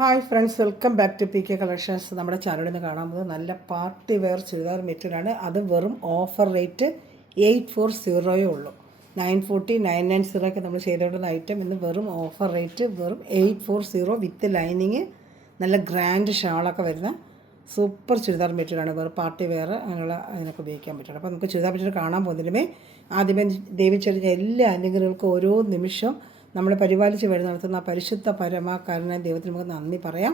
Hi friends, welcome back to P K collections. നമ്മുടെ ചാനലിൽ നിന്ന് കാണാൻ പോകുന്നത് നല്ല പാർട്ടി വെയർ ചുരിദാർ മെറ്റീരിയലാണ്. അത് വെറും ഓഫർ റേറ്റ് 840 ഉള്ളൂ. 940 990 നമ്മൾ ചെയ്തുകൊണ്ടിരുന്ന ഐറ്റം ഇന്ന് വെറും ഓഫർ റേറ്റ് വെറും 840 വിത്ത് ലൈനിങ്, നല്ല ഗ്രാൻഡ് ഷാളൊക്കെ വരുന്ന സൂപ്പർ ചുരിദാർ മെറ്റീരിയലാണ്. വെറും പാർട്ടി വെയർ അങ്ങനെയുള്ള അതിനൊക്കെ ഉപയോഗിക്കാൻ പറ്റുള്ളൂ. അപ്പോൾ നമുക്ക് ചുരിദാർ മെറ്റീരിയൽ കാണാൻ പോകുന്നതിനുമേ ആദ്യമേ ദേവിച്ചെറിഞ്ഞ എല്ലാ അനുഗ്രഹങ്ങൾക്കും ഓരോ നിമിഷം നമ്മൾ പരിപാലിച്ച് വഴി നടത്തുന്ന പരിശുദ്ധ പരമാകാരനായ ദൈവത്തിന് നമുക്ക് നന്ദി പറയാം.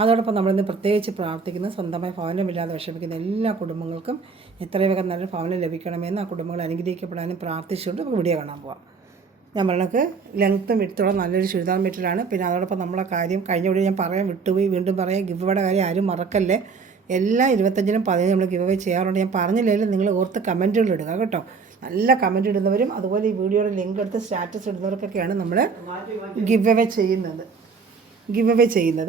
അതോടൊപ്പം നമ്മളിന്ന് പ്രത്യേകിച്ച് പ്രാർത്ഥിക്കുന്നത് സ്വന്തമായി ഭവനമില്ലാതെ വിഷമിക്കുന്ന എല്ലാ കുടുംബങ്ങൾക്കും എത്രയും വേഗം നല്ലൊരു ഭവനം ലഭിക്കണമെന്ന് ആ കുടുംബങ്ങൾ അനുഗ്രഹിക്കപ്പെടാനും പ്രാർത്ഥിച്ചുകൊണ്ട് നമുക്ക് വീഡിയോ കാണാൻ പോകാം. നമ്മൾക്ക് ലെങ്ത്തും വിട്ടുള്ള നല്ലൊരു ചുരിദാർ മെറ്റീരിയലാണ്. പിന്നെ അതോടൊപ്പം നമ്മളെ കാര്യം കഴിഞ്ഞ വീഡിയോ ഞാൻ പറയാൻ വിട്ടുപോയി, വീണ്ടും പറയാം. ഗിവയുടെ കാര്യം ആരും മറക്കല്ലേ. എല്ലാ 25-നും 15 നമ്മൾ ഗിവ് അവേ ചെയ്യാറുണ്ട്. ഞാൻ പറഞ്ഞില്ലെങ്കിലും നിങ്ങൾ ഓർത്ത് കമൻറ്റുകൾ ഇടുക കേട്ടോ. നല്ല കമൻറ്റ് ഇടുന്നവരും അതുപോലെ ഈ വീഡിയോയുടെ ലിങ്ക് എടുത്ത് സ്റ്റാറ്റസ് ഇടുന്നവർക്കൊക്കെയാണ് നമ്മൾ ഗിവ് അവേ ചെയ്യുന്നത്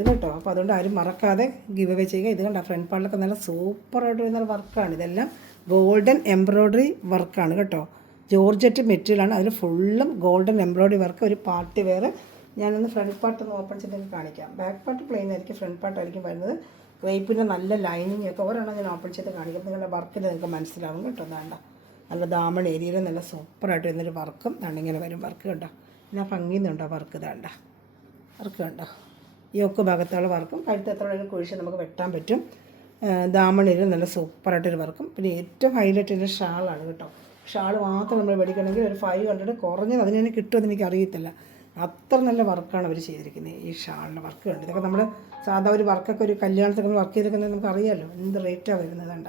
കേട്ടോ. അപ്പോൾ അതുകൊണ്ട് ആരും മറക്കാതെ ഗിവ് അവേ ചെയ്യുക. ഇത് കണ്ട ഫ്രണ്ട് പാർട്ടിലൊക്കെ നല്ല സൂപ്പറായിട്ട് വരുന്ന വർക്കാണ്. ഇതെല്ലാം ഗോൾഡൻ എംബ്രോയ്ഡറി വർക്കാണ് കേട്ടോ. ജോർജറ്റ് മെറ്റീരിയലാണ്, അതിൽ ഫുള്ളും ഗോൾഡൻ എംബ്രോയ്ഡറി വർക്ക്. ഒരു പാർട്ടി വെയർ. ഞാനൊന്ന് ഫ്രണ്ട് പാർട്ട് ഒന്ന് ഓപ്പൺ ചെയ്ത് കാണിക്കാം. ബാക്ക് പാർട്ട് പ്ലെയിൻ ആയിരിക്കും, ഫ്രണ്ട് പാർട്ടായിരിക്കും വരുന്നത്. ക്രേപ്പിൻ്റെ നല്ല ലൈനിങ് ഒക്കെ ഒരെണ്ണം ഞാൻ ഓപ്പൺ ചെയ്ത് കാണിക്കാം. നിങ്ങളുടെ വർക്കിൽ നിങ്ങൾക്ക് മനസ്സിലാവും കേട്ടോ. വേണ്ട നല്ല ദാമൺ ഏരിയയിൽ നല്ല സൂപ്പറായിട്ട് വരുന്നൊരു വർക്കും ഇങ്ങനെ വരും. വർക്ക് കണ്ടോ, പിന്നെ ഭംഗിയുന്നുണ്ടോ വർക്ക്? ഇതാണ്ട വർക്ക് കണ്ടോ. യോക്ക് ഭാഗത്തുള്ള വർക്കും കഴുത്ത് എത്ര കുഴിച്ച് നമുക്ക് വെട്ടാൻ പറ്റും. ദാമൺ ഏരിയയിൽ നല്ല സൂപ്പറായിട്ടൊരു വർക്കും. പിന്നെ ഏറ്റവും ഹൈലൈറ്റ് ചെയ്യുന്ന ഷാളാണ് കേട്ടോ. ഷാൾ മാത്രം നമ്മൾ മേടിക്കണമെങ്കിൽ ഒരു 500 കുറഞ്ഞത് അതിന് തന്നെ കിട്ടുമെന്ന് എനിക്ക് അറിയത്തില്ല. അത്ര നല്ല വർക്കാണ് അവർ ചെയ്തിരിക്കുന്നത്. ഈ ഷാളിൻ്റെ വർക്ക് കണ്ട് ഇതൊക്കെ നമ്മൾ സാധാ ഒരു വർക്കൊക്കെ ഒരു കല്യാണത്തൊക്കെ വർക്ക് ചെയ്തിരിക്കുന്നത് നമുക്ക് അറിയാമല്ലോ എന്ത് റേറ്റാണ് വരുന്നത്. കണ്ട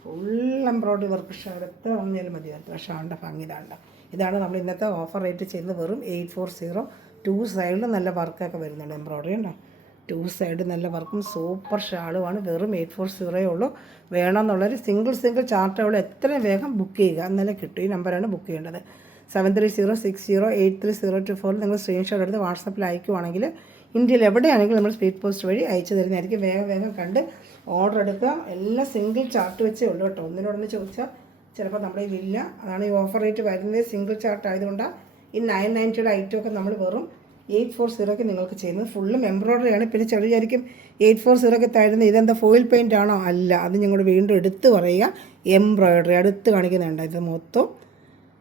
ഫുൾ എംബ്രോയ്ഡറി വർക്ക്. ഷാൾ എത്ര വാങ്ങിയാലും മതി. അത്ര ഷാളിൻ്റെ ഭംഗി ഇതാണ്ട. ഇതാണ് നമ്മൾ ഇന്നത്തെ ഓഫർ റേറ്റ് ചെയ്യുന്നത് വെറും 840. 2 സൈഡിൽ നല്ല വർക്കൊക്കെ വരുന്നുണ്ട്. എംബ്രോയ്ഡറി ഉണ്ടോ, 2 സൈഡ് നല്ല വർക്കും സൂപ്പർ ഷാളുമാണ്. വെറും 840 ഉള്ളൂ. വേണമെന്നുള്ളൊരു സിംഗിൾ ചാർട്ടുകൾ എത്രയും വേഗം ബുക്ക് ചെയ്യുക, എന്നാലേ കിട്ടും. ഈ നമ്പറാണ് ബുക്ക് ചെയ്യേണ്ടത്. 7306083024 നിങ്ങൾ സ്ക്രീൻഷോട്ട് എടുത്ത് വാട്സാപ്പിൽ അയക്കുവാണെങ്കിൽ ഇന്ത്യയിൽ എവിടെയാണെങ്കിലും നമ്മൾ സ്പീഡ് പോസ്റ്റ് വഴി അയച്ചു തരുന്നതായിരിക്കും. വേഗം കണ്ട് ഓർഡർ എടുക്കുക. എല്ലാം സിംഗിൾ ചാർട്ട് വെച്ചേ ഉള്ളൂ കേട്ടോ. ഒന്നിനോടൊന്ന് ചോദിച്ചാൽ ചിലപ്പോൾ നമ്മുടെ ഇതില്ല. അതാണ് ഈ ഓഫർ റേറ്റ് വരുന്നത്. സിംഗിൾ ചാർട്ട് ആയതുകൊണ്ടാണ് ഈ 990 ഐറ്റമൊക്കെ നമ്മൾ വെറും 840 നിങ്ങൾക്ക് ചെയ്യുന്നത്. ഫുള്ളും എംബ്രോയ്ഡറിയാണ്. പിന്നെ ചെറിയായിരിക്കും 840 തരുന്നത് ഇതെന്താ ഫോയിൽ പെയിൻ്റ് ആണോ? അല്ല, അത് ഞങ്ങൾ വീണ്ടും എടുത്ത് പറയുക. എംബ്രോയ്ഡറി അടുത്ത് കാണിക്കുന്നുണ്ട്. ഇത് മൊത്തം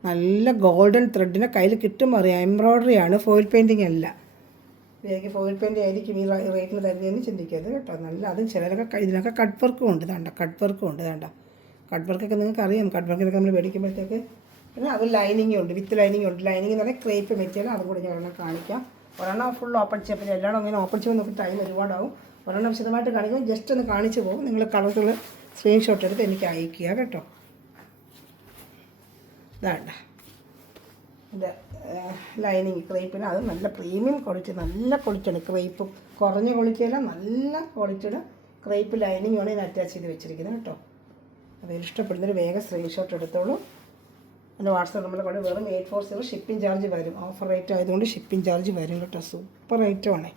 നല്ല ഗോൾഡൻ ത്രെഡിനെ കയ്യിൽ കിട്ടുമ്പോൾ അറിയാം എംബ്രോയ്ഡറിയാണ്, ഫോയിൽ പെയിൻറ്റിങ് അല്ല. വേഗം ഫോയിൽ പെയിൻ്റ് ആയിരിക്കും ഈ റേറ്റിന് തരുന്നതെന്ന് ചിന്തിക്കരുത് കേട്ടോ. നല്ല അതും ചിലരൊക്കെ ഇതിനൊക്കെ കട്ട് വർക്കും ഉണ്ട്. വേണ്ട കട്ട് വർക്കും ഉണ്ട്. വേണ്ട കട്ട് വർക്കൊക്കെ നിങ്ങൾക്ക് അറിയാം. കട്ട് വർക്കിനൊക്കെ നമ്മൾ മേടിക്കുമ്പോഴത്തേക്ക് പിന്നെ അത് ലൈനിങ് ഉണ്ട്, വിത്ത് ലൈനിങ് ഉണ്ട്. ലൈനിങ് എന്ന് പറഞ്ഞാൽ ക്രേപ്പ് മെറ്റീരിയൽ. അതും കൂടി ഞാൻ ഒരെണ്ണം കാണിക്കാം. ഒരെണ്ണം ഫുൾ ഓപ്പൺ ചെയ്യാൻ എല്ലാവരും അങ്ങനെ ഓപ്പൺ ചെയ്യുമ്പോൾ നമുക്ക് ടൈം ഒരുപാടാവും. ഒരെണ്ണം വിശദമായിട്ട് കാണിക്കുമ്പോൾ ജസ്റ്റ് ഒന്ന് കാണിച്ച് പോകും. നിങ്ങൾ കളറുകൾ സ്ക്രീൻഷോട്ട് എടുത്ത് എനിക്ക് അയക്കുക കേട്ടോ. ഇതാണ്ട ഇത് ലൈനിങ് ക്രേപ്പിന് അത് നല്ല പ്രീമിയം ക്വാളിറ്റി, നല്ല ക്വാളിറ്റിയാണ്. ക്രേപ്പും കുറഞ്ഞ ക്വാളിറ്റിയല്ല, നല്ല ക്വാളിറ്റിയുടെ ക്രേപ്പ് ലൈനിങ്ങാണ് ഇതിന് അറ്റാച്ച് ചെയ്ത് വെച്ചിരിക്കുന്നത് കേട്ടോ. അത് ഇഷ്ടപ്പെടുന്നൊരു വേഗം സ്ക്രീൻഷോട്ട് എടുത്തോളൂ. എൻ്റെ വാട്സാപ്പ് നമ്പറിൽ കൊണ്ട് വെറും 840. ഷിപ്പിംഗ് ചാർജ് വരും. ഓഫർ റേറ്റ് ആയതുകൊണ്ട് ഷിപ്പിംഗ് ചാർജ് വരും കേട്ടോ. സൂപ്പർ ഐറ്റമാണ്.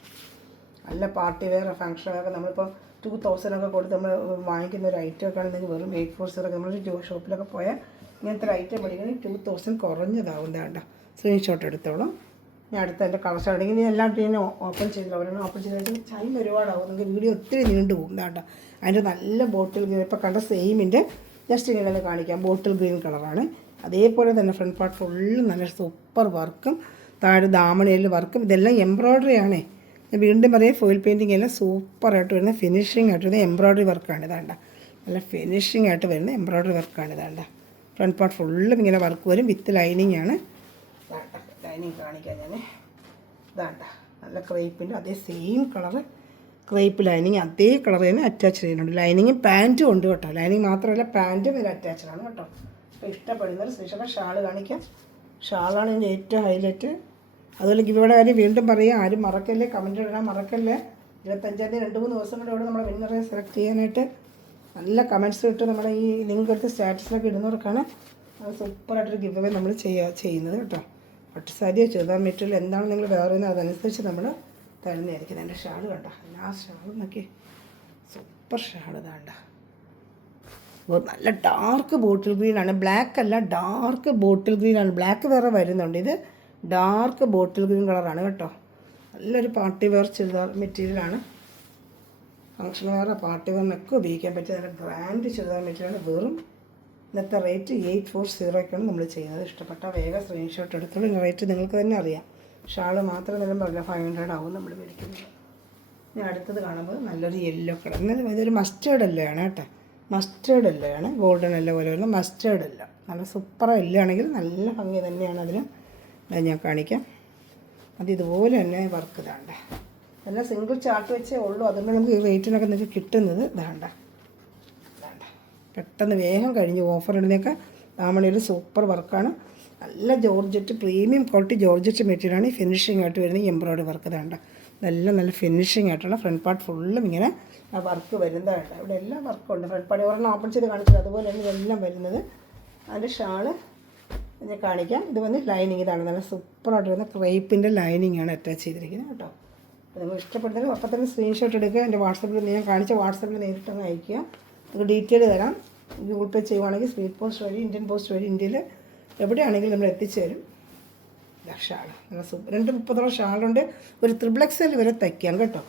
നല്ല പാർട്ടി വെയർ ഫംഗ്ഷൻ വെയർ നമ്മളിപ്പോൾ 2000 കൊടുത്ത് നമ്മൾ വാങ്ങിക്കുന്ന ഒരു ഐറ്റം ഒക്കെ ആണെങ്കിൽ വെറും 840 നമ്മൾ ഷോപ്പിലൊക്കെ പോയാൽ ഇങ്ങനത്തെ ഒരു ഐറ്റം പഠിക്കണമെങ്കിൽ 2000 കുറഞ്ഞതാവും. വേണ്ട സ്ക്രീൻഷോട്ട് എടുത്തോളും. ഞാൻ അടുത്ത എൻ്റെ കളർ ഷാണെങ്കിൽ നീ എല്ലാം ഞാൻ ഓപ്പൺ ചെയ്തില്ല. ഒരെണ്ണം ഓപ്പൺ ചെയ്തിട്ട് ടൈം ഒരുപാടാവും. നിങ്ങൾക്ക് വീഡിയോ ഒത്തിരി നീണ്ടു പോകും. വേണ്ട അതിൻ്റെ നല്ല ബോട്ടിൽ ഗ്രീൻ ഇപ്പോൾ കണ്ട സെയിമിൻ്റെ ജസ്റ്റ് ഇങ്ങനെ കാണിക്കാം. ബോട്ടിൽ ഗ്രീൻ കളറാണ്. അതേപോലെ തന്നെ ഫ്രണ്ട് പാർട്ട് ഫുള്ള് നല്ല സൂപ്പർ വർക്കും താഴെ ദാമണയിൽ വർക്കും. ഇതെല്ലാം എംബ്രോയ്ഡറി ആണേ. ഞാൻ വീണ്ടും പറയാം, ഫോയിൽ പെയിൻറ്റിങ് എല്ലാം സൂപ്പറായിട്ട് വരുന്ന ഫിനിഷിംഗ് ആയിട്ട് വരുന്ന എംബ്രോയ്ഡറി വർക്കാണ്. ഇതാണ്ട നല്ല ഫിനിഷിംഗ് ആയിട്ട് വരുന്ന എംബ്രോയ്ഡറി വർക്കാണ്. ഇതാണ്ട ഫ്രണ്ട് പാർട്ട് ഫുള്ളും ഇങ്ങനെ വർക്ക് വരും. വിത്ത് ലൈനിങ് ആണ്. ലൈനിങ് കാണിക്കാം ഞാൻ. ഇതാണ്ട നല്ല ക്രേപ്പിൻ്റെ അതേ സെയിം കളറ് ക്രേപ്പ് ലൈനിങ് അതേ കളർ തന്നെ അറ്റാച്ച് ചെയ്യുന്നുണ്ട്. ലൈനിങ്ങും പാൻറ്റും ഉണ്ട് കേട്ടോ. ലൈനിങ് മാത്രമല്ല പാൻറ്റും ഇതിൽ അറ്റാച്ച്ഡാണ് കേട്ടോ. അപ്പോൾ ഇഷ്ടപ്പെടുന്നൊരു സ്പെഷ്യൽ ഷാള് കാണിക്കാം. ഷാളാണ് ഇതിൻ്റെ ഏറ്റവും ഹൈലൈറ്റ്. അതുപോലെ ഇവിടെ കാര്യം വീണ്ടും പറയുക, ആരും മറക്കല്ലേ, കമൻറ്റ് ഇടാൻ മറക്കല്ലേ. 25-ാം തീയതി 2-3 ദിവസം കൂടെ ഇവിടെ നമ്മുടെ വിന്നറെ സെലക്ട് ചെയ്യാനായിട്ട് നല്ല കമൻറ്റ്സ് ഇട്ട് നമ്മുടെ ഈ ലിങ്ക് എടുത്ത് സ്റ്റാറ്റസിലൊക്കെ ഇടുന്നവർക്കാണ് അത് സൂപ്പറായിട്ടൊരു ഗിവ് അവേ നമ്മൾ ചെയ്യുന്നത് കേട്ടോ. പട്ടുസാരിയോ ചുരിദാർ മെറ്റീരിയൽ എന്താണ് നിങ്ങൾ വേറെ അതനുസരിച്ച് നമ്മൾ തരുന്നതായിരിക്കും. എൻ്റെ ഷാൾ കണ്ട എല്ലാ ഷാളും നോക്കി സൂപ്പർ ഷാൾ ഇതാണ്ട. നല്ല ഡാർക്ക് ബോട്ടിൽ ഗ്രീനാണ്. ബ്ലാക്ക് അല്ല, ഡാർക്ക് ബോട്ടിൽ ഗ്രീനാണ്. ബ്ലാക്ക് വേറെ വരുന്നുണ്ട്. ഇത് ഡാർക്ക് ബോട്ടിൽ ഗ്രീൻ കളറാണ് കേട്ടോ. നല്ലൊരു പാർട്ടി വെയർ ചുരിദാർ മെറ്റീരിയലാണ്. ഫങ്ഷൻ വെയർ പാർട്ടി വെയറിനൊക്കെ ഉപയോഗിക്കാൻ പറ്റിയ നല്ല ബ്രാൻഡ് ചുരിദാർ മെറ്റീരിയലാണ്. വെറും ഇന്നത്തെ റേറ്റ് 840 നമ്മൾ ചെയ്യുന്നത്. ഇഷ്ടപ്പെട്ട വേഗം സ്ക്രീൻഷോട്ട് എടുത്തോളൂ. ഇതിൻ്റെ റേറ്റ് നിങ്ങൾക്ക് തന്നെ അറിയാം. ഷാള് മാത്രം നിലം പറഞ്ഞാൽ 500 ആവും നമ്മൾ മേടിക്കുന്നത്. ഇനി അടുത്തത് കാണുമ്പോൾ നല്ലൊരു യെല്ലോ കളർ. എന്നാലും ഇതൊരു മസ്റ്റേർഡ് എല്ലോയാണ് കേട്ടോ. മസ്റ്റേർഡ് എല്ലോയാണ്, ഗോൾഡൻ എല്ലോ പോലെ വരുന്ന മസ്റ്റേർഡ് എല്ലോ. നല്ല സൂപ്പർ എല്ലോ ആണെങ്കിൽ നല്ല ഭംഗി തന്നെയാണ് അതിന്. ഞാൻ കാണിക്കാം. അത് ഇതുപോലെ തന്നെ വർക്ക് ഇതാണ്ട്. എല്ലാം സിംഗിൾ ചാർട്ട് വെച്ചേ ഉള്ളൂ. അതുകൊണ്ട് നമുക്ക് ഈ റേറ്റിനൊക്കെ നിങ്ങൾക്ക് കിട്ടുന്നത് ഇതാണ്ട. പെട്ടെന്ന് വേഗം കഴിഞ്ഞ് ഓഫർ ഇടുന്നതൊക്കെ ഒരു സൂപ്പർ വർക്കാണ്. നല്ല ജോർജറ്റ് പ്രീമിയം ക്വാളിറ്റി ജോർജറ്റ് മെറ്റീരിയലാണ്. ഈ ഫിനിഷിംഗ് ആയിട്ട് വരുന്ന ഈ എംബ്രോയ്ഡറി വർക്ക് ഇതാണ്ട. ഇതെല്ലാം നല്ല ഫിനിഷിംഗ് ആയിട്ടുള്ള ഫ്രണ്ട് പാർട്ട് ഫുള്ളും ഇങ്ങനെ ആ വർക്ക് വരുന്നതാണ്. ഇവിടെ എല്ലാം വർക്കുണ്ട്. ഫ്രണ്ട് പാർട്ട് ഒരെണ്ണം ഓപ്പൺ ചെയ്ത് കാണിച്ചത് അതുപോലെയാണ് ഇതെല്ലാം വരുന്നത്. അതിൻ്റെ ഷാള് ഞാൻ കാണിക്കാം. ഇത് വന്ന് ലൈനിങ് ഇതാണ്. നല്ല സൂപ്പറായിട്ട് വരുന്ന ക്രേപ്പിൻ്റെ ലൈനിങ്ങാണ് അറ്റാച്ച് ചെയ്തിരിക്കുന്നത് കേട്ടോ. അപ്പോൾ നിങ്ങൾ ഇഷ്ടപ്പെടുന്നത് അപ്പം തന്നെ സ്ക്രീൻഷോട്ട് എടുക്കുക. എൻ്റെ വാട്സപ്പിൽ ഞാൻ കാണിച്ച വാട്സപ്പിൽ നേരിട്ടൊന്ന് അയയ്ക്കുക. നിങ്ങൾക്ക് ഡീറ്റെയിൽ തരാം. ഗൂഗിൾ പേ ചെയ്യുവാണെങ്കിൽ സ്പീഡ് പോസ്റ്റ് വഴി, ഇന്ത്യൻ പോസ്റ്റ് വഴി ഇന്ത്യയിൽ എവിടെയാണെങ്കിലും നമ്മൾ എത്തിച്ചു തരും. ഷാൾ നല്ല സൂപ്പർ. 230 ഷാളുണ്ട്. ഒരു XXL വരെ തയ്ക്കാം കേട്ടോ.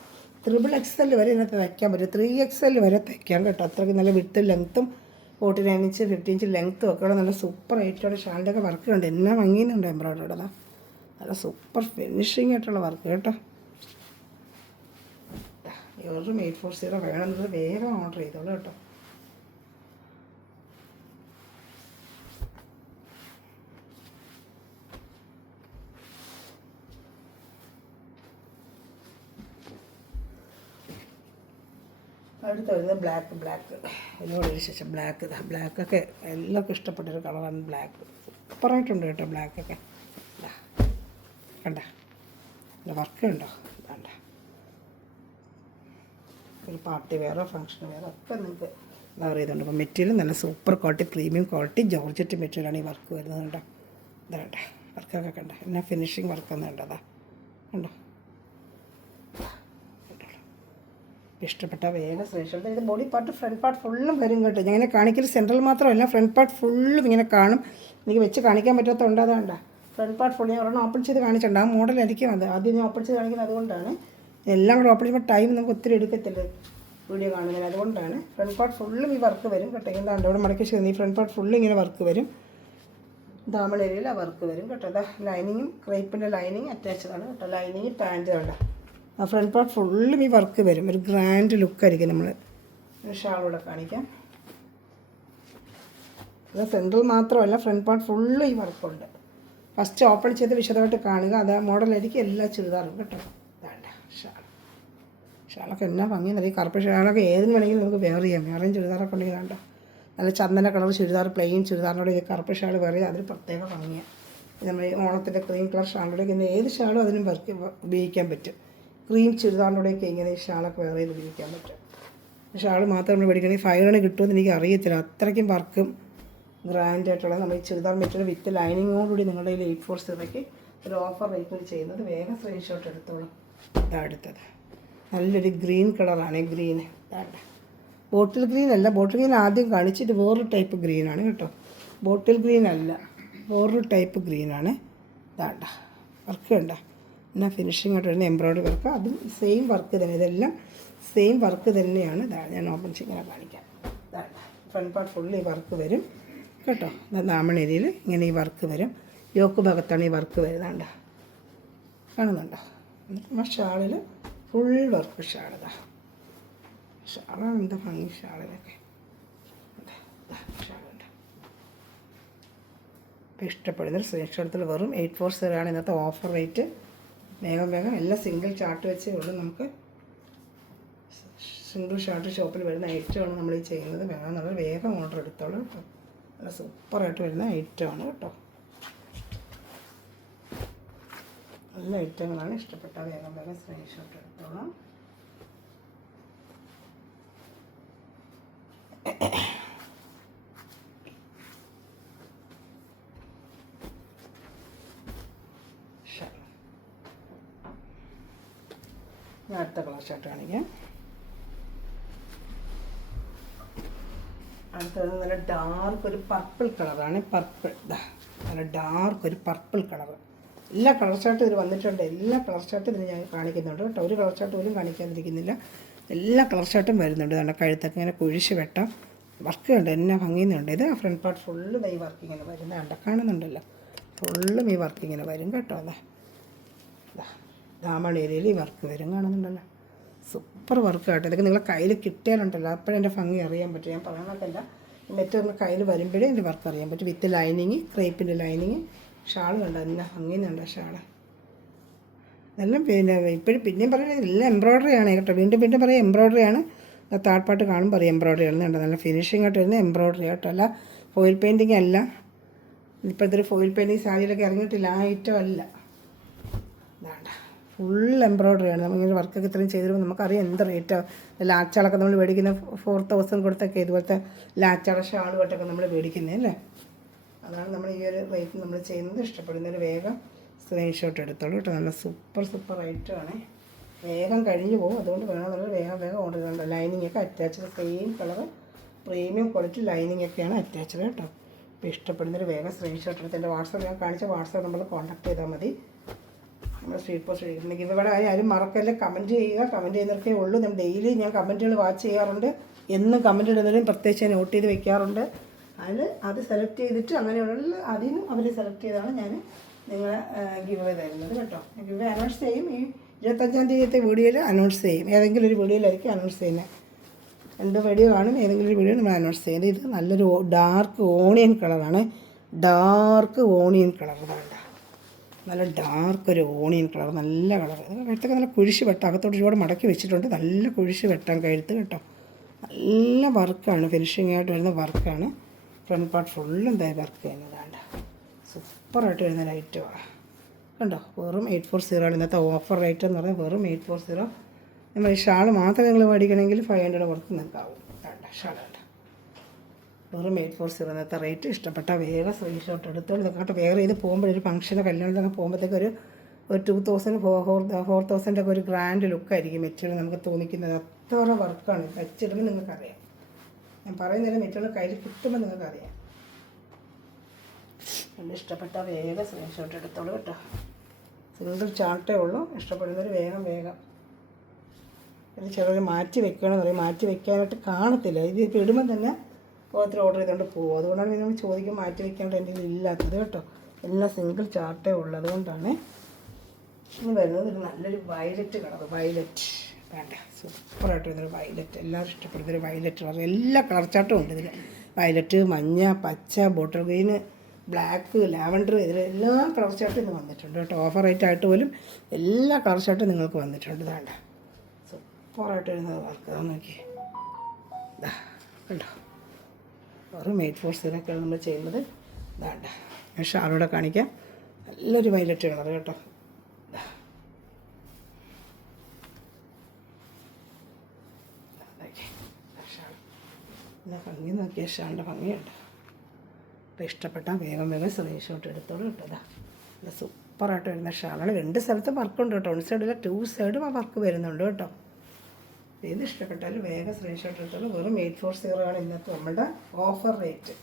XXL വരെ ഇതിനകത്ത് തയ്ക്കാൻ പറ്റും. 3XL വരെ തയ്ക്കാം കേട്ടോ. അത്രയ്ക്ക് നല്ല വിട്ട് ലെങ്ത്തും 49 ഇഞ്ച് 50 ഇഞ്ച് ലെങ്ത്തും ഒക്കെ നല്ല സൂപ്പർ ആയിട്ടുള്ള ഷാളിൻ്റെയൊക്കെ വർക്ക് ഉണ്ട്. എന്നാ ഭംഗിയുന്നുണ്ട് എംബ്രോയ്ഡറിയുടെ. നല്ല സൂപ്പർ ഫിനിഷിംഗ് ആയിട്ടുള്ള വർക്ക് കേട്ടോ. വെറും 840 വേണമെന്നത് വേഗം ഓർഡർ ചെയ്തോളൂ കേട്ടോ. അടുത്ത് വരുന്നത് ബ്ലാക്ക് ഇതിനോടൊരു ശേഷം ബ്ലാക്കൊക്കെ എല്ലാവർക്കും ഇഷ്ടപ്പെട്ടൊരു കളറാണ് ബ്ലാക്ക്. സൂപ്പറായിട്ടുണ്ട് കേട്ടോ ബ്ലാക്കൊക്കെ. കണ്ട വർക്ക് ഉണ്ടോ? വേണ്ട ഒരു പാർട്ടി വെയറോ ഫങ്ഷൻ വെയറോ ഒക്കെ നിങ്ങൾക്ക് എന്താ പറയുന്നുണ്ട്. അപ്പോൾ മെറ്റീരിയൽ നല്ല super quality premium quality georgette മെറ്റീരിയലാണ് ഈ വർക്ക് വരുന്നത് കേട്ടോ. ഇതാണ്ട വർക്കൊക്കെ കണ്ട എന്നാ ഫിനിഷിങ് വർക്കൊന്നും ഉണ്ടതാ കണ്ടോ. ഇഷ്ടപ്പെട്ട വേഗം സ്ക്രീൻഷോട്ട്. ഇത് ബോഡി പാർട്ട് ഫ്രണ്ട് പാർട്ട് ഫുള്ളും വരും കേട്ടോ. ഞാൻ ഇങ്ങനെ കാണിക്കൽ സെൻട്രൽ മാത്രമല്ല ഫ്രണ്ട് പാർട്ട് ഫുള്ളും ഇങ്ങനെ കാണും. എനിക്ക് വെച്ച് കാണിക്കാൻ പറ്റാത്തതുകൊണ്ട് അതാണ്ട ഫ്രണ്ട് പാർട്ട് ഫുൾ ഞാൻ ഒരെണ്ണം ഓപ്പൺ ചെയ്ത് കാണിച്ചിട്ടുണ്ട്. ആ മോഡലായിരിക്കും അത്. ആദ്യം ഞാൻ ഓപ്പൺ ചെയ്ത് കാണിക്കുന്നത് അതുകൊണ്ടാണ്. എല്ലാം കൂടെ ഓപ്പൺ ചെയ്യുമ്പോൾ ടൈം നമുക്ക് ഒത്തിരി എടുക്കത്തില്ല വീഡിയോ കാണുന്നതിന്. അതുകൊണ്ടാണ് ഫ്രണ്ട് പാർട്ട് ഫുള്ളും ഈ വർക്ക് വരും കേട്ടോ. എന്താണ്ട് ഇവിടെ മടക്കി ചെയ്യുന്നത് ഈ ഫ്രണ്ട് പാർട്ട് ഫുള്ളും ഇങ്ങനെ വർക്ക് വരും. ദാമൺ ഏരിയയിൽ ആ വർക്ക് വരും കേട്ടോ. അതാ ലൈനിങ്ങും ക്രേപ്പിൻ്റെ ലൈനിങ് അറ്റാച്ചതാണ് കേട്ടോ. ലൈനിങ് പാൻറ്റ് കണ്ട ആ ഫ്രണ്ട് പാർട്ട് ഫുള്ളും ഈ വർക്ക് വരും. ഒരു ഗ്രാൻഡ് ലുക്കായിരിക്കും. നമ്മൾ ഷാളൂടെ കാണിക്കാം. അത് സെൻട്രൽ മാത്രമല്ല ഫ്രണ്ട് പാർട്ട് ഫുള്ളും ഈ വർക്കുണ്ട്. ഫസ്റ്റ് ഓപ്പൺ ചെയ്ത് വിശദമായിട്ട് കാണുക. അത് ആ മോഡലായിരിക്കും എല്ലാ ചുരിദാറും കേട്ടോ. വേണ്ട ഷാളൊക്കെ എന്നാ ഭംഗിയെന്നറിയാം. കറുപ്പ് ഷാളൊക്കെ ഏതിന് വേണമെങ്കിലും നമുക്ക് വെയർ ചെയ്യാം. വേറെയും ചുരിദാറൊക്കെ ഉണ്ടെങ്കിൽ വേണ്ട നല്ല ചന്ദന കളർ ചുരിദാർ പ്ലെയിൻ ചുരിദാറിനോട് ഇത് കറുപ്പ് ഷാൾ വെയർ ചെയ്ത് അതിന് പ്രത്യേക ഭംഗിയാണ്. നമ്മൾ ഈ ഓണത്തിൻ്റെ ക്രീം കളർ ഷാളിലൂടെ ഏത് ഷാളും അതിനും വർക്ക് ഉപയോഗിക്കാൻ പറ്റും. ക്രീം ചുരിദാറിനോടെയൊക്കെ ഇങ്ങനെ ഈ ഷാളൊക്കെ വേറെ ചെയ്ത് ഉപയോഗിക്കാൻ പറ്റും. ഷാൾ മാത്രം നമ്മൾ മേടിക്കണമെങ്കിൽ 500 കിട്ടുമെന്ന് എനിക്ക് അറിയത്തില്ല. അത്രയ്ക്കും വർക്കും ഗ്രാൻഡായിട്ടുള്ള നമ്മൾ ഈ ചുരിദാർ മെറ്റീരിയൽ വിത്ത് ലൈനിങ്ങോടുകൂടി നിങ്ങളുടെ കയ്യിൽ 840 ഒരു ഓഫർ റേറ്റിൽ ചെയ്യുന്നത്. വേഗം സ്ക്രീൻഷോട്ട് എടുത്തോളും. ഇതാ അടുത്തത് നല്ലൊരു ഗ്രീൻ കളറാണ്. ഗ്രീൻ ഇതാണ്ട ബോട്ടിൽ ഗ്രീൻ അല്ല. ബോട്ടിൽ ഗ്രീൻ ആദ്യം കാണിച്ച് ഇത് വേറൊരു ടൈപ്പ് ഗ്രീനാണ് കേട്ടോ. ബോട്ടിൽ ഗ്രീൻ അല്ല, വേറൊരു ടൈപ്പ് ഗ്രീനാണ്. ഇതാണ്ട വർക്ക് കണ്ട എന്നാ ഫിനിഷിംഗ് ആയിട്ട് വരുന്ന എംബ്രോയ്ഡറി വർക്ക്. അതും സെയിം വർക്ക് തന്നെ. ഇതെല്ലാം സെയിം വർക്ക് തന്നെയാണ്. ഇതാണ് ഞാൻ ഓപ്പൺ ചെയ്യാൻ കാണിക്കാം. ഇതാണ് ഫ്രണ്ട് പാർട്ട് ഫുള്ള് ഈ വർക്ക് വരും കേട്ടോ. ദാമൺ ഏരിയയിൽ ഇങ്ങനെ ഈ വർക്ക് വരും. യോക്ക് ഭാഗത്താണ് ഈ വർക്ക് വരുന്നുണ്ട്. കാണുന്നുണ്ടോ? ആ ഷാളിൽ ഫുൾ വർക്ക് ഷാളിതാ. ഷാളാണ് എന്താ ഭംഗി ഷാളിലൊക്കെ. ഷാളുണ്ട്. ഇപ്പോൾ ഇഷ്ടപ്പെടുന്നൊരു സ്ക്രീൻഷോട്ടിൽ വെറും 840 ഇന്നത്തെ ഓഫർ റേറ്റ്. വേഗം എല്ലാം സിംഗിൾ ചാർട്ട് വെച്ചേ ഉള്ളൂ. നമുക്ക് സിംഗിൾ ഷാർട്ട് ഷോപ്പിൽ വരുന്ന ഐറ്റമാണ് നമ്മൾ ഈ ചെയ്യുന്നത്. വേണമെന്നുള്ളത് വേഗം ഓർഡർ എടുത്തോളൂ കേട്ടോ. നല്ല സൂപ്പറായിട്ട് വരുന്ന ഐറ്റമാണ് കേട്ടോ. നല്ല ഐറ്റങ്ങളാണ്. ഇഷ്ടപ്പെട്ട വേഗം സ്ക്രീൻഷോട്ട് എടുത്തോളാം. ഞാൻ അടുത്ത കളർ ഷർട്ട് കാണിക്കാം. അടുത്തത് നല്ല ഡാർക്ക് ഒരു പർപ്പിൾ കളറാണ്. പർപ്പിൾ നല്ല ഡാർക്ക് ഒരു പർപ്പിൾ കളർ. എല്ലാ കളർ ചാർട്ടും ഇതിൽ വന്നിട്ടുണ്ട്. എല്ലാ കളർ ചാർട്ടും ഇതിൽ ഞാൻ കാണിക്കുന്നുണ്ട് കേട്ടോ. ഒരു കളർ ചാർട്ട് പോലും കാണിക്കാതിരിക്കുന്നില്ല. എല്ലാ കളർ ചാർട്ടും വരുന്നുണ്ട്. നല്ല കഴുത്തൊക്കെ ഇങ്ങനെ കുഴിച്ച് വെട്ടാം. വർക്ക് ഉണ്ട്, എന്നാ ഭംഗിയുന്നുണ്ട്. ഇത് ഫ്രണ്ട് പാർട്ട് ഫുള്ള് ഈ വർക്ക് ഇങ്ങനെ വരുന്ന കണ്ട കാണുന്നുണ്ടല്ലോ. ഫുള്ളും ഈ വർക്ക് ഇങ്ങനെ വരും കേട്ടോ. അതെ, ദാമൺ ഏരിയയിൽ ഈ വർക്ക് വരും, കാണുന്നുണ്ടല്ലോ. സൂപ്പർ വർക്ക് കേട്ടോ. ഇതൊക്കെ നിങ്ങളെ കയ്യിൽ കിട്ടിയാലുണ്ടല്ലോ അപ്പോഴും എൻ്റെ ഭംഗി അറിയാൻ പറ്റും. ഞാൻ പറയണതല്ല, മറ്റൊന്ന് കയ്യിൽ വരുമ്പോഴേ എൻ്റെ വർക്ക് അറിയാൻ പറ്റും. വിത്ത് ലൈനിങ്, ക്രേപ്പിൻ്റെ ലൈനിങ്. ഷാൾ കണ്ടോ, എന്നാ ഭംഗിയുന്നുണ്ടോ ഷാള്. ഇതെല്ലാം പിന്നെ ഇപ്പോഴും പിന്നെയും പറയുന്നത് എല്ലാം എംബ്രോയ്ഡറി ആണ് കേട്ടോ. വീണ്ടും വീണ്ടും പറയാം എംബ്രോയ്ഡറി ആണ്. താഴ് പാട്ട് കാണും പറയും എംബ്രോയ്ഡറി ആണ്. കണ്ടോ, നല്ല ഫിനിഷിംഗ് ആയിട്ട് വരുന്നത് എംബ്രോയ്ഡറി കേട്ടോ. അല്ല ഫോയിൽ പെയിൻറ്റിങ് അല്ല. ഇപ്പോഴത്തെ ഒരു ഫോയിൽ പെയിൻറ്റിങ് സാരിയിലൊക്കെ ഇറങ്ങിയിട്ടില്ല, ആ ഐറ്റം അല്ല. വേണ്ട, ഫുൾ എംബ്രോയ്ഡറി ആണ്. നമ്മളിങ്ങനെ വർക്കൊക്കെ ഇത്രയും ചെയ്തിരുമ്പോൾ നമുക്കറിയാം എന്ത് റേറ്റാണ്. ലാച്ചാളൊക്കെ നമ്മൾ മേടിക്കുന്ന 4000 കൊടുത്തൊക്കെ ഇതുപോലത്തെ ലാച്ചാള ഷാൾ കൊട്ടൊക്കെ നമ്മൾ മേടിക്കുന്നത് അല്ലേ. അതാണ് നമ്മൾ ഈ ഒരു റേറ്റ് നമ്മൾ ചെയ്യുന്നത്. ഇഷ്ടപ്പെടുന്നൊരു വേഗം സ്ക്രീൻഷോട്ട് എടുത്തോളൂ കേട്ടോ. നല്ല സൂപ്പർ ഐറ്റമാണ്. വേഗം കഴിഞ്ഞ് പോകും, അതുകൊണ്ട് വേണമെന്നുള്ളത് വേഗം ഓർഡർ ചെയ്യണ്ട. ലൈനിങ് ഒക്കെ attached, same colour premium quality lining ഒക്കെയാണ് അറ്റാച്ച്ഡ് കേട്ടോ. അപ്പോൾ ഇഷ്ടപ്പെടുന്നൊരു വേഗം സ്ക്രീൻഷോട്ട് എടുത്ത് എൻ്റെ വാട്സാപ്പ് ഞാൻ കാണിച്ച വാട്സാപ്പ് നമ്മൾ കോൺടാക്ട് ചെയ്താൽ മതി. നമ്മൾ സ്പീഡ് പോസ്റ്റ് ചെയ്തിട്ടുണ്ടെങ്കിൽ ഇവിടെ ആരും മറക്കല്ല, കമൻറ്റ് ചെയ്യുക. കമൻറ്റ് ചെയ്യുന്നവർക്കേ ഉള്ളൂ. നമ്മൾ ഡെയിലി ഞാൻ കമൻറ്റുകൾ വാച്ച് ചെയ്യാറുണ്ട്. എന്നും കമൻറ്റ് ഇടുന്നതിനും പ്രത്യേകിച്ച് ഞാൻ നോട്ട് ചെയ്ത് വെക്കാറുണ്ട്. അത് സെലക്ട് ചെയ്തിട്ട് അങ്ങനെയുള്ള അതിനും അവർ സെലക്ട് ചെയ്താണ് ഞാൻ നിങ്ങളെ ഗിവ് അവേ തരുന്നത് കേട്ടോ. ഗിവ് അവേ അനൗൺസ് ചെയ്യും. ഈ 25-ാം തീയതിയത്തെ വീഡിയോയിൽ അനൗൺസ് ചെയ്യും. ഏതെങ്കിലും ഒരു വീഡിയോയിലായിരിക്കും അനൗൺസ് ചെയ്യുന്നത്. 2 വീഡിയോ കാണും, ഏതെങ്കിലും ഒരു വീഡിയോ നമ്മൾ അനൗൺസ് ചെയ്യുന്നത്. ഇത് നല്ലൊരു ഡാർക്ക് ഓണിയൻ കളറാണ്. ഡാർക്ക് ഓണിയൻ കളർ വേണ്ട, നല്ല ഡാർക്ക് ഒരു ഓണിയൻ കളർ, നല്ല കളർ. കഴുത്തൊക്കെ നല്ല കുഴിച്ച് വെട്ടാം. അകത്തോട്ട് ഒരുപാട് മടക്കി വെച്ചിട്ടുണ്ട്. നല്ല കുഴിച്ച് വെട്ടാൻ കഴുത്ത് കേട്ടോ. നല്ല വർക്കാണ്, ഫിനിഷിംഗ് ആയിട്ട് വരുന്ന വർക്കാണ്. ഫ്രണ്ട് പാർട്ട് ഫുള്ളും വർക്ക് ചെയ്യുന്നതാണ്. സൂപ്പറായിട്ട് വരുന്ന ലൈറ്റുമാണ് കണ്ടോ. വെറും 840 ആണ് ഇന്നത്തെ ഓഫർ റേറ്റ് എന്ന് പറഞ്ഞാൽ. വെറും 840. നമ്മൾ ഈ ഷാൾ മാത്രം നിങ്ങൾ മേടിക്കണമെങ്കിൽ 500 പുറത്ത് നിൽക്കാവും. വേണ്ട, ഷാൾ വേണ്ട. വെറും 840 ഇന്നത്തെ റേറ്റ്. ഇഷ്ടപ്പെട്ട വേറെ സ്ക്രീൻഷോട്ട് എടുത്തോണ്ട് നിൽക്കട്ടെ. വേറെ ഇത് പോകുമ്പോൾ ഒരു ഫംഗ്ഷനോ കല്യാണത്തിനൊക്കെ പോകുമ്പോഴത്തേക്ക് ഒരു 2000 4000 ഒക്കെ ഒരു ഗ്രാൻഡ് ലുക്കായിരിക്കും മെറ്റീരിയൽ നമുക്ക് തോന്നിക്കുന്നത്. അത്ര വർക്കാണ്. വെച്ചിടുമ്പോൾ നിങ്ങൾക്കറിയാം. ഞാൻ പറയുന്നില്ല, മെറ്റീരിയൽ കയ്യിൽ കിട്ടുമ്പോൾ നിങ്ങൾക്കറിയാം. നല്ല ഇഷ്ടപ്പെട്ട വേഗം സ്ക്രീൻഷോട്ട് എടുത്തോളൂ കേട്ടോ. സിംഗിൾ ചാർട്ടേ ഉള്ളൂ. ഇഷ്ടപ്പെടുന്നവർ വേഗം ഇത് ചിലർ മാറ്റി വെക്കണമെന്ന് പറയും. മാറ്റി വെക്കാനായിട്ട് കാണത്തില്ല. ഇത് ഇപ്പോൾ ഇടുമ്പോൾ തന്നെ ഓരോരുത്തർ ഓർഡർ ചെയ്തുകൊണ്ട് പോകും. അതുകൊണ്ടാണ് നമ്മൾ ചോദിക്കും മാറ്റി വെക്കാനായിട്ട് എൻ്റെ കയ്യിൽ ഇല്ലാത്തത് കേട്ടോ. എല്ലാം സിംഗിൾ ചാർട്ടേ ഉള്ളൂ. അതുകൊണ്ടാണ് ഇനി വരുന്നത് ഒരു നല്ലൊരു വയലറ്റ് കളർ. വയലറ്റ് വേണ്ട, സൂപ്പറായിട്ട് വരുന്നൊരു വയലറ്റ്. എല്ലാവരും ഇഷ്ടപ്പെടുന്നൊരു വയലറ്റ് കളർ. എല്ലാ കളർ ചാർട്ടും ഉണ്ട് ഇതിൽ. വയലറ്റ്, മഞ്ഞ, പച്ച, ബോട്ടിൽ ഗ്രീന്, ബ്ലാക്ക്, ലാവൻഡർ, ഇതിലെല്ലാ കളർ ചാർട്ടും ഇന്ന് വന്നിട്ടുണ്ട് കേട്ടോ. ഓഫർ റേറ്റ് ആയിട്ട് പോലും എല്ലാ കളർ ചാർട്ടും നിങ്ങൾക്ക് വന്നിട്ടുണ്ട്. വേണ്ട, സൂപ്പറായിട്ട് വരുന്നത് വർക്ക്. അത് നോക്കി കണ്ടോ. വെറും 840 നമ്മൾ ചെയ്യുന്നത്. വേണ്ട, ഞാൻ ഷാളോടെ കാണിക്കാം. നല്ലൊരു വയലറ്റ് കളർ കേട്ടോ. എന്നാ ഭംഗി നോക്കിയ ഷാളിൻ്റെ ഭംഗിയുണ്ട്. അപ്പോൾ ഇഷ്ടപ്പെട്ടാൽ വേഗം സ്ക്രീൻഷോട്ട് എടുത്തോളൂ കേട്ടോ. നല്ല സൂപ്പറായിട്ട് വരുന്ന ഷാളാണ്. 2 സ്ഥലത്തും വർക്കുണ്ട് കേട്ടോ. 1 സൈഡില്ല 2 സൈഡും ആ വർക്ക് വരുന്നുണ്ട് കേട്ടോ. ഏത് ഇഷ്ടപ്പെട്ടാലും വേഗം സ്ക്രീൻഷോട്ട് എടുത്തോളൂ. വെറും 840 ആണ് ഇന്നത്തെ നമ്മുടെ ഓഫർ റേറ്റ്.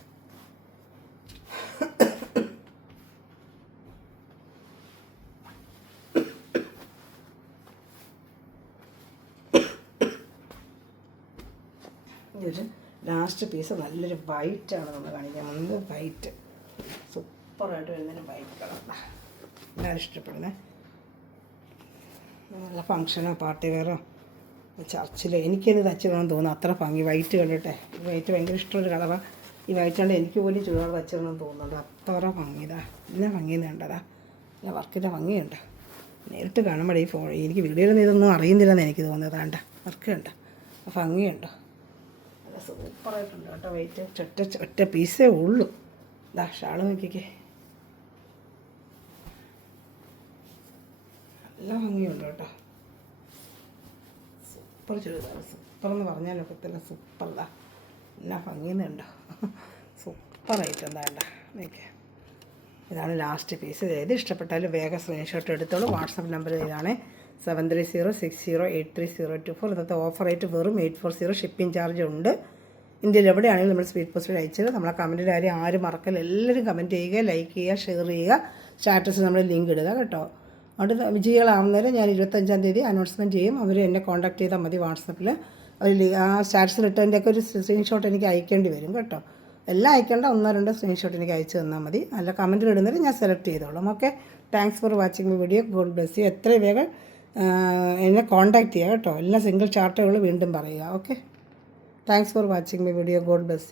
ഒരു ലാസ്റ്റ് പീസ് നല്ലൊരു വൈറ്റാണ് നമ്മൾ കാണിക്കാൻ പോകുന്നത്. വൈറ്റ് സൂപ്പറായിട്ട് വരുന്നൊരു വൈറ്റ് കളർ. എല്ലാവരും ഇഷ്ടപ്പെടുന്നത്. നല്ല ഫങ്ഷനോ പാർട്ടി വെയറോ ചർച്ചിൽ എനിക്കത് തച്ചിടണമെന്ന് തോന്നുന്നു. അത്ര ഭംഗി വൈറ്റ് കണ്ടിട്ടെ. ഈ വൈറ്റ് ഭയങ്കര ഇഷ്ടമുള്ള കളറാണ്. ഈ വൈറ്റ് കണ്ട് എനിക്ക് പോലും ചുരിദാർ തച്ചിടണമെന്ന് തോന്നുന്നുണ്ട്. അത്ര ഭംഗി. എല്ലാം ഭംഗിയെന്ന് കണ്ടതാ. നല്ല വർക്കിൻ്റെ ഭംഗിയുണ്ട്. നേരിട്ട് കാണുമ്പോൾ ഈ എനിക്ക് വീഡിയോയിൽ ഇതൊന്നും അറിയുന്നില്ലെന്ന് എനിക്ക് തോന്നുന്നത്. വേണ്ട, വർക്ക് ഉണ്ട്, ഭംഗിയുണ്ട്. നല്ല സൂപ്പറായിട്ടുണ്ട് കേട്ടോ. വെയിറ്റ് ഒറ്റ പീസേ ഉള്ളൂ. ഷാള് നോക്കിക്കേ, നല്ല ഭംഗിയുണ്ട് കേട്ടോ. സൂപ്പർ ചുരിദാർ. സൂപ്പറെന്ന് പറഞ്ഞാലൊക്കത്തില്ല, സൂപ്പറല്ല. എന്നാ ഭംഗിയുന്നുണ്ടോ. സൂപ്പറായിട്ട് വേണ്ട നോക്കിയ. ഇതാണ് ലാസ്റ്റ് പീസ്. ഏത് ഇഷ്ടപ്പെട്ടാലും വേഗം സ്ക്രീൻഷോട്ട് എടുത്തോളൂ. വാട്സപ്പ് നമ്പർ ഇതാണ് 7306083024. ഇന്നത്തെ ഓഫർ റേറ്റ് വെറും 840. ഷിപ്പിംഗ് ചാർജ് ഉണ്ട്. ഇന്ത്യയിൽ എവിടെയാണെങ്കിലും നമ്മൾ സ്പീഡ് പോസ്റ്റ് അയച്ചത്. നമ്മളെ കമൻറ്റിൻ്റെ കാര്യം ആരും മറക്കല്ല. എല്ലാവരും കമൻറ്റ് ചെയ്യുക, ലൈക്ക് ചെയ്യുക, ഷെയർ ചെയ്യുക. സ്റ്റാറ്റസ് നമ്മൾ ലിങ്ക് ഇടുക കേട്ടോ. അതുകൊണ്ട് വിജയികളാവുന്നവരെ ഞാൻ 25-ാം തീയതി അനൗൺസ്മെൻറ്റ് ചെയ്യും. അവർ എന്നെ കോൺടാക്ട് ചെയ്താൽ മതി വാട്സപ്പിൽ. ആ സ്റ്റാറ്റസിലിട്ടതിൻ്റെയൊക്കെ ഒരു സ്ക്രീൻഷോട്ട് എനിക്ക് അയക്കേണ്ടി വരും കേട്ടോ. എല്ലാം അയക്കേണ്ട 1-2 സ്ക്രീൻഷോട്ട് എനിക്ക് അയച്ചു തന്നാൽ മതി. അല്ല കമൻറ്റിൽ ഇടുന്നവരെ ഞാൻ സെലക്ട് ചെയ്തോളാം. Okay, thanks for watching my video. God bless you. എത്രയും വേഗം എന്നെ കോൺടാക്ട് ചെയ്യുക കേട്ടോ. എല്ലാ സിംഗിൾ ചാർട്ടുകൾ വീണ്ടും പറയുക. Okay, thanks for watching my video. God bless you.